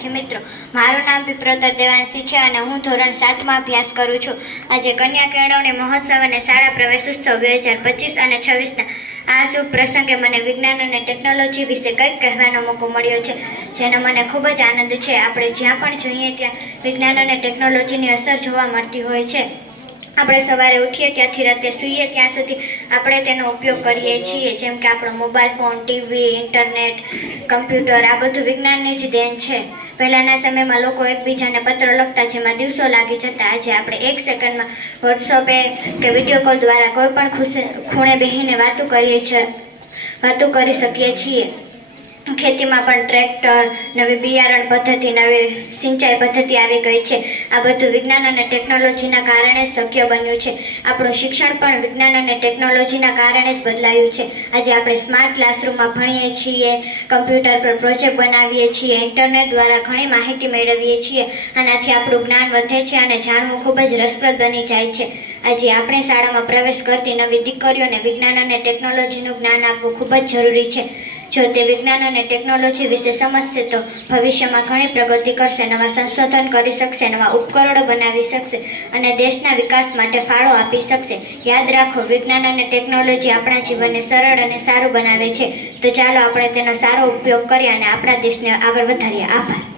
વિદ્યાર્થી મિત્રો, મારું નામ વિપ્રતા દેવાંશી છે અને હું ધોરણ 7માં અભ્યાસ કરું છું. આજે કન્યા કેળવણી મહોત્સવ અને શાળા પ્રવેશ ઉત્સવ 2025 અને 26ના આ શુભ પ્રસંગે મને વિજ્ઞાન અને ટેકનોલોજી વિશે કંઈક કહેવાનો મોકો મળ્યો છે, જેનો મને ખૂબ જ આનંદ છે. આપણે જ્યાં પણ જોઈએ ત્યાં વિજ્ઞાન અને ટેકનોલોજીની અસર જોવા મળતી હોય છે. આપણે સવારે ઉઠીએ ત્યાંથી રાતે સૂઈએ ત્યાં સુધી આપણે તેનો ઉપયોગ કરીએ છીએ, જેમ કે આપણો mobile phone, TV, internet, computer, આ બધું વિજ્ઞાનની જ દેન છે. પહેલાંના સમયમાં લોકો એકબીજાને પત્ર લખતા, જેમાં દિવસો લાગી જતા. આજે આપણે 1 સેકન્ડમાં વોટ્સઅપે કે વિડીયો કોલ દ્વારા કોઈ પણ ખૂણે બેસીને વાતો કરી શકીએ છીએ. ખેતીમાં પણ ટ્રેક્ટર, નવી બિયારણ પદ્ધતિ, નવી સિંચાઈ પદ્ધતિ આવી ગઈ છે. આ બધું વિજ્ઞાન અને ટેકનોલોજીના કારણે જ શક્ય બન્યું છે. આપણું શિક્ષણ પણ વિજ્ઞાન અને ટેકનોલોજીના કારણે જ બદલાયું છે. આજે આપણે સ્માર્ટ ક્લાસરૂમમાં ભણીએ છીએ, કમ્પ્યુટર પર પ્રોજેક્ટ બનાવીએ છીએ, ઇન્ટરનેટ દ્વારા ઘણી માહિતી મેળવીએ છીએ. આનાથી આપણું જ્ઞાન વધે છે અને જાણવું ખૂબ જ રસપ્રદ બની જાય છે. આજે આપણે શાળામાં પ્રવેશ કરતી નવી દીકરીઓને વિજ્ઞાન અને ટેકનોલોજીનું જ્ઞાન આપવું ખૂબ જ જરૂરી છે. જો તે વિજ્ઞાન અને ટેકનોલોજી વિશે સમજશે તો ભવિષ્યમાં ઘણી પ્રગતિ કરશે, નવા સંશોધન કરી શકશે, નવા ઉપકરણો બનાવી શકશે અને દેશના વિકાસ માટે ફાળો આપી શકશે. યાદ રાખો, વિજ્ઞાન અને ટેકનોલોજી આપણા જીવનને સરળ અને સારું બનાવે છે. તો ચાલો આપણે તેનો સારો ઉપયોગ કરીએ અને આપણા દેશને આગળ વધારીએ. આભાર.